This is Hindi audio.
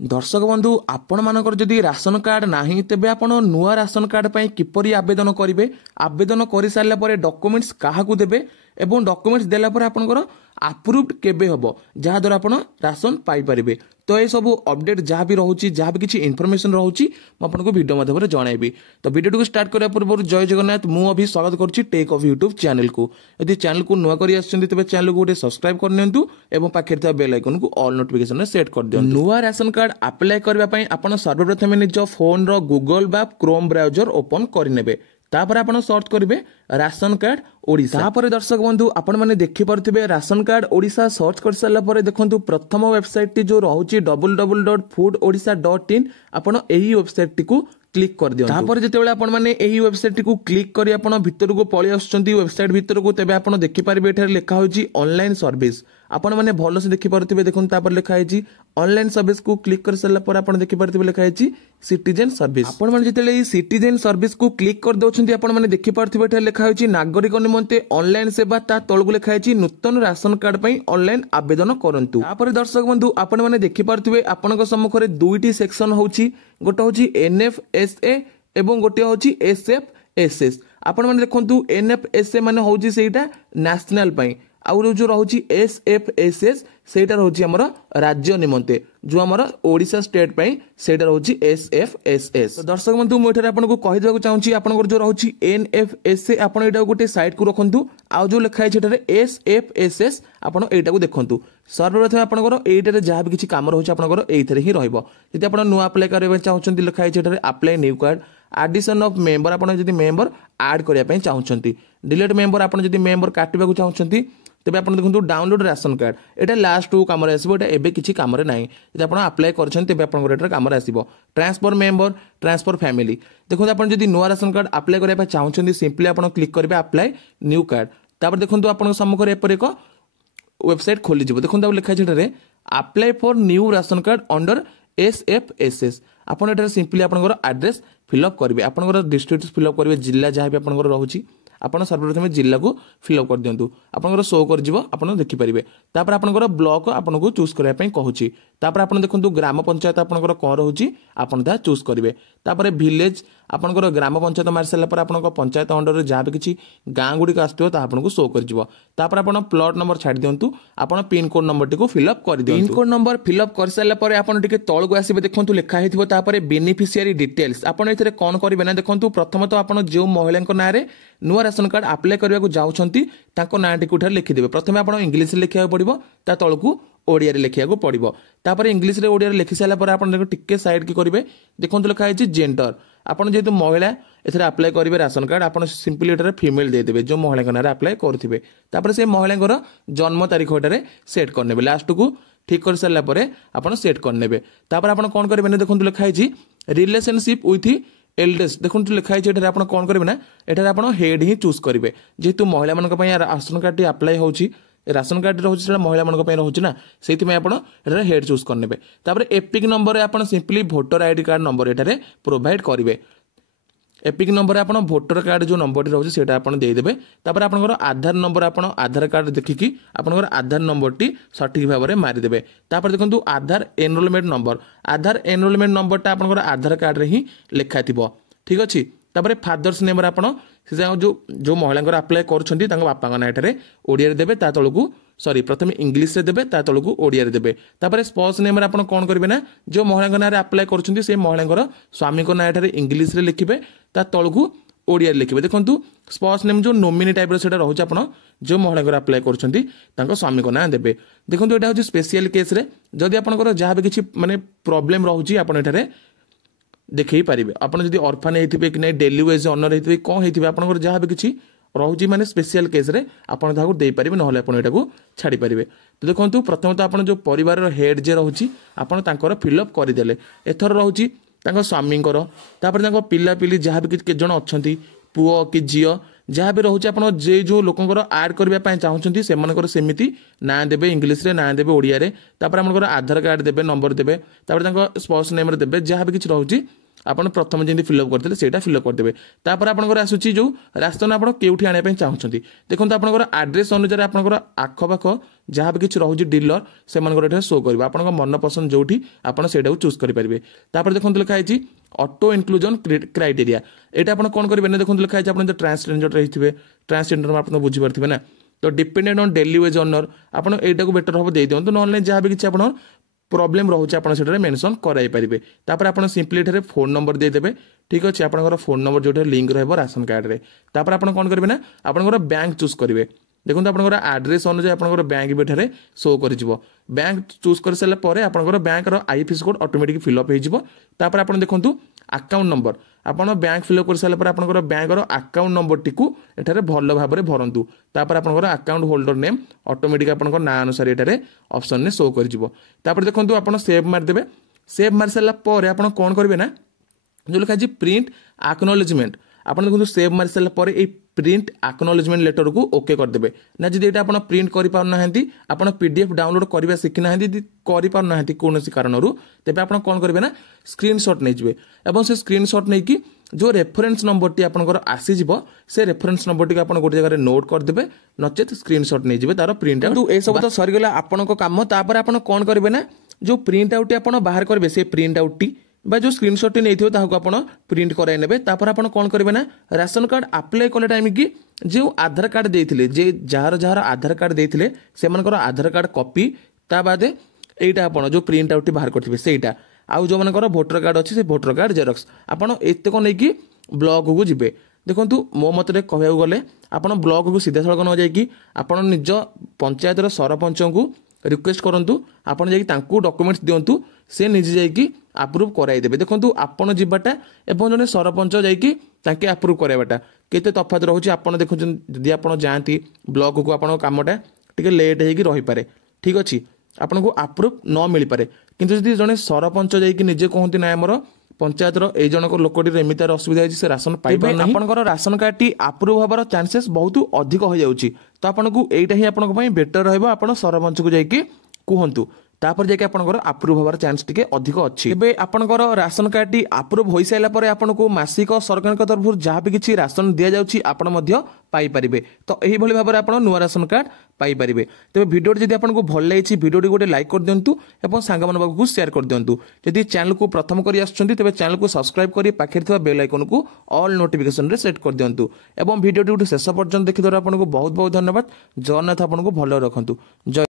दर्शक बंधु आपण मानकर जदि राशन कार्ड नाही तेबे आपण नुआ राशन कार्ड पई किपरि आवेदन करिवे आवेदन करि सारला परे डॉक्यूमेंट्स काहाकू देबे एवं डॉक्यूमेंट्स देला परे आपनकर अप्रूव्ड केबे हबो जहा द्वारा आपण राशन पाई परिबे। तो ये सब अपडेट जहाँ भी रोचे जहाँ भी किसी इनफॉरमेशन रोचे मुझे वीडियो माध्यम जनइबी। तो वीडियो को स्टार्ट करने पूर्व जय जगन्नाथ मुझे स्वागत करुच्ची टेक ऑफ यूट्यूब चैनल को। यदि चैनल को नुआ कर तेज चैनल को गोटे सब्सक्राइब कर पाखे बेल आइकन को ऑल नोटिफिकेशन सेट कर दियो। नुआ राशन कार्ड अप्लाई करने आप सर्वप्रथम निज फोन रो गूगल बा क्रोम ब्राउजर ओपन करने तापर आपण सर्च करेंगे राशन कार्ड ओडिशा। तापर दर्शक बंधु आपण मैंने देखिपे राशन कार्ड ओडिशा सर्च कर सारा पर देखो प्रथम वेबसाइट टी जो रोचे www.foododisha.in आपण एही वेबसाइट टी को क्लिक कर दियो। तापर जेतेबेले आपण माने एही वेबसाइट को क्लिक करी आपण भितर को पळि आछंती वेबसाइट भितर को तेबे आपण देखि पारिबे एठार लिखा होची ऑनलाइन सर्विस आपण माने भलो से देखि परथिबे। देखुन तापर लिखा होची ऑनलाइन सर्विस को क्लिक कर सल्ला पर आपण देखि परथिबे लिखा होची सिटीजन सर्विस। आपण माने जेतेले ई सिटीजन सर्विस को क्लिक कर दोछंती आपण माने देखि परथिबे एठार लिखा होची नागरिक निमंते ऑनलाइन सेवा ता तळगु लिखा होची नूतन राशन कार्ड पई ऑनलाइन आवेदन करंतु। तापर दर्शक बंधु आपण माने देखि परथिबे आपनक सम्मुखरे दुईटी सेक्शन होची गोटे होची एनएफएसए एवं गोटे होची एसएफएसएस। आपण माने देखंतु एनएफएसए माने होची सेटा नेशनल पई आउ जो रोची एसएफएसएस सेटा रोची हमर राज्य निमंते जो हमर ओडिशा स्टेट पई सेटा रोची एसएफएसएस। तो दर्शक बंधु मु एठारे आपन को कहि देबा चाहूची आपन जो रोची एनएफएसए आपन एटा गोटे साइट को रखंतु आउ जो लिखा है एठारे एसएफएसएस आपन एटा को देखंतु। सर्वप्रथम आपन एटारे जहाँ भी किसी काम रोचे आपन एइथरे ही रहइबो। जदि आपन नुआ अप्लाई करबा चाहउछंती लिखा है एठारे apply new card addition of member आपन जदि मेंबर ऐड करिया पई चाहउछंती डिलीट मेंबर आपन जदि मेंबर काटिबा को चाहउछंती तेबे आपन देखंतु डाउनलोड राशन कार्ड एटा लास्ट को काम रे आसीबो एटा एबे किछि काम रे नाही जदि आपन अप्लाई करछन तेबे आपन एटा काम रे आसीबो। ट्रांसफर मेंबर ट्रांसफर फैमिली देखंतु आपन जदि नुआ राशन कार्ड अप्लाई करिया पई चाहउछंती सिंपली आपन क्लिक करबे अप्लाई न्यू कार्ड। तापर देखंतु आपन सम्मुख रे एपर एक वेबसाइट खोली जिवो देखंतु लिखा छै एटारे apply for new ration card under SFSS. आपन एटारे सिंपली आपन एड्रेस फिलअप करेंगे आपन डिस्ट्रिक्ट फिलअप करेंगे जिला जहाँ भी आपन रोचे आपन सर्वप्रथम जिला को फिलअप कर दिंतु आपन शो कर जीवो आपन देखि परिबे। तापर आपन ब्लॉक आपन को चूज करबा पई कहूची तापर आपन देखंतु ग्राम पंचायत आपन कोन रहूची आपन ता चूज करिवे। तापर विलेज आपन ग्राम पंचायत मार साला पर आपन पंचायत अंडर रे जहाँ भी किछि गाँ गुडी का आस्थियो ता आपन को शो कर जीवो। तापर आपन प्लॉट नंबर छाड़ दियंतु आपन पिन कोड नंबर टी को फिलअप कर दियंतु। पिन कोड नंबर फिलअप कर साला पर आपन टिके तळ को आसीबे देखंतु लिखा हेथिबो तापर बेनिफिशियरी डिटेल्स आपन एथिरे कोन करिवे ना देखंतु प्रथम तो आपन जो महिला को नारे नुआ राशन कार्ड अप्लाई करबा को जाउछंती ताको नाटी को उठार लिखि देबे। प्रथमे आपन इंग्लिश रे लिखिया पड़िबो ता तळकू ओडिया रे लिखिया को पड़िबो। तापर इंग्लिश रे ओडिया रे लिखि साला पर आपन देखो टिके साइड की करिवे देखंतु लिखा है जेंडर आपन जेतु महिला एथरे अप्लाई करिवे राशन कार्ड आपन सिंपली एटारे फीमेल दे देबे जो महिला को नारे अप्लाई करथिबे। तापर से महिला को जन्म तारीख एटारे सेट करनेबे लास्ट को ठीक कर साला पर आपन सेट करनेबे। तापर आपन कोन करिवे ने देखंतु लिखा है रिलेशनशिप विथ एल्डेस्ट देखंतु लिखा है एटारे आपन कोन करिवे ना एटारे आपन हेड ही चूज करिवे जेतु महिला मानक पई राशन कार्ड अप्लाई होची राशन कार्ड रोचे से महिला मान रोचे ना से आपड़ हेड चूज करने। तापर एपिक नंबर आपन simply voter ID card number एटारे प्रोवाइड करेंगे। एपिक नंबर आप भोटर कार्ड जो नंबर रोचे से देदेवे। तापर आपन आधार नंबर आप आधार कार्ड देखिकी आपन आधार नंबर टी सठिक भाव में मारिदेवे। तापर देखो आधार एनरोलमेंट नंबर टा आपन आधार कार्ड रे ही लिखा थी ठीक अच्छे। तापर फादर्स नेम आपन जो महिला अप्लाई कर बापा ना एठारे ओडिया देबे ता तळकू सॉरी प्रथम इंग्लिश रे देबे ता तळकू ओडिया रे देबे। तापर स्पाउस नेम आपन कोन करबे ना जो महिला नारे अप्लाई करछंती से महिला स्वामी को ना एठारे इंग्लिश रे लिखिबे ता तळकू ओडिया रे लिखिबे। देखंतु स्पाउस नेम जो नोमिनी टाइप रो सेटा रहउछ आपन जो महिला अप्लाई करछंती तांको स्वामी को ना देबे। देखंतु एटा होची स्पेशल केस रे जदी आपन जहाँ भी किछि माने प्रॉब्लम रहउची आपन एठारे देखई पारिबे। आपन जदी ऑर्फन हेथिबे कि नै डेली वेज ऑनर हेथिबे कोन हेथिबे आपन जहाँ भी किछि रहउची माने स्पेशल केस रे आपन ताको देई पारिबे नहले आपन एटा को छाडी पारिबे। तो देखंतु प्रथम तो आपन जो परिवार रो हेड जे रहउची आपन तांकर फिलअप करि देले एथर रहउची तांको स्वामी कर तापर तांको पिला पिली जहाँ भी के जण अछंती पुओ कि जियो जहाँ भी रहउची आपन जे जो लोकंकर ऐड करबा पय चाहउछंती से मानकर सेमिति ना देबे इंग्लिश रे ना देबे ओडिया रे। तापर आपन आधार कार्ड देबे नंबर देबे तापर तांको स्पाउस नेम रे देबे जहाँ भी किछि रहउची ଆପଣ ପ୍ରଥମେ ଯେମିତି ଫିଲ୍ଅପ୍ କରିଥିଲେ ସେଇଟା ଫିଲ୍ଅପ୍ କରିଦେବେ। ତାପରେ ଆପଣଙ୍କର ଆସୁଛି ଯେଉଁ ରାସନ ଆପଣ କେଉଁଠି ଆଣିବା ପାଇଁ ଚାହୁଁଛନ୍ତି। ଦେଖନ୍ତୁ ଆପଣଙ୍କର ଆଡ୍ରେସ୍ ଅନୁସାରେ ଆପଣଙ୍କର ଆଖପାଖ ଯାହା ବି କିଛି ରହୁଛି ଡିଲର ସେମାନଙ୍କର ଏଠାରେ ଶୋ କରିବ। ଆପଣଙ୍କ ମନପସନ୍ଦ ଯେଉଁଠି ଆପଣ ସେଇଟାକୁ ଚୁଜ୍ କରିପାରିବେ। ତାପରେ ଦେଖନ୍ତୁ ଲେଖା ହେଇଛି ଅଟୋ ଇନକ୍ଲୁଜନ୍ କ୍ରାଇଟେରିଆ। ଏଇଟା ଆପଣ କ'ଣ କରିବେ ନା ଦେଖନ୍ତୁ ଲେଖା ହେଇଛି ଆପଣ ଯଦି ଟ୍ରାନ୍ସଜେଣ୍ଡର ହେଇଥିବେ, ଟ୍ରାନ୍ସଜେଣ୍ଡର ଆପଣ ବୁଝିପାରୁଥିବେ ନା, ତ dependent on daily ways honour ଆପଣ ଏଇଟାକୁ ବେଟର ହେବ ଦେଇଦିଅନ୍ତୁ। ନହେଲେ ଯାହା ବି କିଛି ଆପଣ ପ୍ରୋବ୍ଲେମ୍ ରହୁଛି ଆପଣ ସେଠାରେ ମେନସନ୍ କରାଇ ପାରିବେ। ତାପରେ ଆପଣ ସିମ୍ପଲି ଏଠାରେ ଫୋନ୍ ନମ୍ବର ଦେଇଦେବେ। ଠିକ୍ ଅଛି, ଆପଣଙ୍କର ଫୋନ୍ ନମ୍ବର ଯେଉଁଠାରେ ଲିଙ୍କ୍ ରହିବ ରାସନ କାର୍ଡ଼ରେ। ତାପରେ ଆପଣ କ'ଣ କରିବେ ନା ଆପଣଙ୍କର ବ୍ୟାଙ୍କ ଚୁଜ୍ କରିବେ। ଦେଖନ୍ତୁ ଆପଣଙ୍କର ଆଡ୍ରେସ୍ ଅନୁଯାୟୀ ଆପଣଙ୍କର ବ୍ୟାଙ୍କ ବି ଏଠାରେ ଶୋ କରିଯିବ। ବ୍ୟାଙ୍କ ଚୁଜ୍ କରିସାରିଲା ପରେ ଆପଣଙ୍କର ବ୍ୟାଙ୍କର ଆଇଏଫ୍ଏସି କୋଡ୍ ଅଟୋମେଟିକ୍ ଫିଲ୍ଅପ୍ ହେଇଯିବ। ତାପରେ ଆପଣ ଦେଖନ୍ତୁ ଆକାଉଣ୍ଟ ନମ୍ବର ଆପଣ ବ୍ୟାଙ୍କ ଫିଲ୍ଅପ୍ କରିସାରିଲା ପରେ ଆପଣଙ୍କର ବ୍ୟାଙ୍କର ଆକାଉଣ୍ଟ ନମ୍ବରଟିକୁ ଏଠାରେ ଭଲ ଭାବରେ ଭରନ୍ତୁ। ତାପରେ ଆପଣଙ୍କର ଆକାଉଣ୍ଟ ହୋଲ୍ଡର ନେମ୍ ଅଟୋମେଟିକ୍ ଆପଣଙ୍କ ନାଁ ଅନୁସାରେ ଏଠାରେ ଅପସନ୍ରେ ଶୋ କରିଯିବ। ତାପରେ ଦେଖନ୍ତୁ ଆପଣ ସେଭ୍ ମାରିଦେବେ। ସେଭ୍ ମାରି ସାରିଲା ପରେ ଆପଣ କ'ଣ କରିବେ ନା ଯେଉଁ ଲେଖା ଅଛି ପ୍ରିଣ୍ଟ ଆକ୍ନୋଲେଜମେଣ୍ଟ ଆପଣ ଦେଖନ୍ତୁ ସେଭ୍ ମାରି ସାରିଲା ପରେ এই প্রিন্ট আকনোলেজমেন্ট লেটরକୁ ওকে କରିଦେବେ। ନା ଯଦି ଏଇଟା ଆପଣ ପ୍ରିଣ୍ଟ କରିପାରୁନାହାନ୍ତି, ଆପଣ ପିଡିଏଫ୍ ଡାଉନଲୋଡ୍ କରିବା ଶିଖିନାହାନ୍ତି, ଯଦି କରିପାରୁନାହାନ୍ତି କୌଣସି କାରଣରୁ, ତେବେ ଆପଣ କ'ଣ କରିବେ ନା ସ୍କ୍ରିନଶଟ୍ ନେଇଯିବେ ଏବଂ ସେ ସ୍କ୍ରିନଶଟ୍ ନେଇକି ଯେଉଁ ରେଫରେନ୍ସ ନମ୍ବରଟି ଆପଣଙ୍କର ଆସିଯିବ ସେ ରେଫରେନ୍ସ ନମ୍ବରଟିକୁ ଆପଣ ଗୋଟେ ଜାଗାରେ ନୋଟ୍ କରିଦେବେ, ନଚେତ୍ ସ୍କ୍ରିନଶଟ୍ ନେଇଯିବେ ତାର ପ୍ରିଣ୍ଟ ଆଉଟ୍। ଏସବୁ ତ ସରିଗଲା ଆପଣଙ୍କ କାମ। ତାପରେ ଆପଣ କ'ଣ କରିବେ ନା ଯେଉଁ ପ୍ରିଣ୍ଟ ଆଉଟ୍ଟି ଆପଣ ବାହାର କରିବେ ସେ ପ୍ରିଣ୍ଟ ଆଉଟ୍ଟି বা ଯେଉଁ ସ୍କ୍ରିନଶଟ୍ଟି ନେଇଥିବେ ତାହାକୁ ଆପଣ ପ୍ରିଣ୍ଟ କରାଇ ନେବେ। ତାପରେ ଆପଣ କ'ଣ କରିବେ ନା ରାସନ କାର୍ଡ଼ ଆପ୍ଲାଏ କଲା ଟାଇମ୍ କି ଯେଉଁ ଆଧାର କାର୍ଡ଼ ଦେଇଥିଲେ, ଯେ ଯାହାର ଆଧାର କାର୍ଡ଼ ଦେଇଥିଲେ ସେମାନଙ୍କର ଆଧାର କାର୍ଡ଼ କପି, ତା ବାଦେ এইটা ଆପଣ ଯେଉଁ ପ୍ରିଣ୍ଟ ଆଉଟ୍ଟି ବାହାର କରିଥିବେ ସେଇଟା, ଆଉ ଯେଉଁମାନଙ୍କର ଭୋଟର କାର୍ଡ଼ ଅଛି ସେ ଭୋଟର କାର୍ଡ଼ ଜେରକ୍ସ ଆପଣ ଏତକ ନେଇକି ବ୍ଲକକୁ ଯିବେ। ଦେଖନ୍ତୁ ମୋ ମତରେ କହିବାକୁ ଗଲେ ଆପଣ ବ୍ଲକକୁ ସିଧାସଳଖ ନ ଯାଇକି ଆପଣ ନିଜ ପଞ୍ଚାୟତର ସରପଞ୍ଚଙ୍କୁ ରିକ୍ୱେଷ୍ଟ କରନ୍ତୁ, ଆପଣ ଯାଇକି ତାଙ୍କୁ ଡକୁମେଣ୍ଟସ୍ ଦିଅନ୍ତୁ, ସେ ନିଜେ ଯାଇକି ଆପ୍ରୁଭ୍ କରାଇଦେବେ। ଦେଖନ୍ତୁ ଆପଣ ଯିବାଟା ଏବଂ ଜଣେ ସରପଞ୍ଚ ଯାଇକି ତାଙ୍କେ ଆପ୍ରୁଭ୍ କରାଇବାଟା କେତେ ତଫାତ ରହୁଛି ଆପଣ ଦେଖୁଛନ୍ତି। ଯଦି ଆପଣ ଯାଆନ୍ତି ବ୍ଲକକୁ ଆପଣଙ୍କ କାମଟା ଟିକେ ଲେଟ୍ ହେଇକି ରହିପାରେ, ଠିକ୍ ଅଛି, ଆପଣଙ୍କୁ ଆପ୍ରୁଭ୍ ନ ମିଳିପାରେ। କିନ୍ତୁ ଯଦି ଜଣେ ସରପଞ୍ଚ ଯାଇକି ନିଜେ କୁହନ୍ତି ନା ଆମର ପଞ୍ଚାୟତର ଏଇ ଜଣକ ଲୋକଟିର ଏମିତିର ଅସୁବିଧା ହେଇଛି ସେ ରାସନ ପାଇପାରୁନାହିଁ, ଆପଣଙ୍କର ରାସନ କାର୍ଡ଼ଟି ଆପ୍ରୁଭ୍ ହେବାର ଚାନ୍ସେସ୍ ବହୁତ ଅଧିକ ହୋଇଯାଉଛି। ତ ଆପଣଙ୍କୁ ଏଇଟା ହିଁ ଆପଣଙ୍କ ପାଇଁ ବେଟର ରହିବ, ଆପଣ ସରପଞ୍ଚକୁ ଯାଇକି କୁହନ୍ତୁ, ତାପରେ ଯାଇକି ଆପଣଙ୍କର ଆପ୍ରୁଭ୍ ହେବାର ଚାନ୍ସ ଟିକେ ଅଧିକ ଅଛି। ଏବେ ଆପଣଙ୍କର ରାସନ କାର୍ଡ଼ଟି ଆପ୍ରୁଭ୍ ହୋଇସାରିଲା ପରେ ଆପଣଙ୍କୁ ମାସିକ ସରକାରଙ୍କ ତରଫରୁ ଯାହା ବି କିଛି ରାସନ ଦିଆଯାଉଛି ଆପଣ ମଧ୍ୟ ପାଇପାରିବେ। ତ ଏହିଭଳି ଭାବରେ ଆପଣ ନୂଆ ରାସନ କାର୍ଡ଼ ପାଇପାରିବେ। ତେବେ ଭିଡ଼ିଓଟି ଯଦି ଆପଣଙ୍କୁ ଭଲ ଲାଗିଛି ଭିଡ଼ିଓଟି ଗୋଟେ ଲାଇକ୍ କରିଦିଅନ୍ତୁ ଏବଂ ସାଙ୍ଗମାନଙ୍କ ପାଖକୁ ସେୟାର କରିଦିଅନ୍ତୁ। ଯଦି ଚ୍ୟାନେଲକୁ ପ୍ରଥମ କରି ଆସୁଛନ୍ତି ତେବେ ଚ୍ୟାନେଲକୁ ସବସ୍କ୍ରାଇବ୍ କରି ପାଖରେ ଥିବା ବେଲ୍ ଆଇକନକୁ ଅଲ୍ ନୋଟିଫିକେସନରେ ସେଟ୍ କରିଦିଅନ୍ତୁ ଏବଂ ଭିଡ଼ିଓଟି ଶେଷ ପର୍ଯ୍ୟନ୍ତ ଦେଖିଥିବାରୁ ଆପଣଙ୍କୁ ବହୁତ ବହୁତ ଧନ୍ୟବାଦ। ଜଗନ୍ନାଥ ଆପଣଙ୍କୁ ଭଲ ରଖନ୍ତୁ। ଜୟ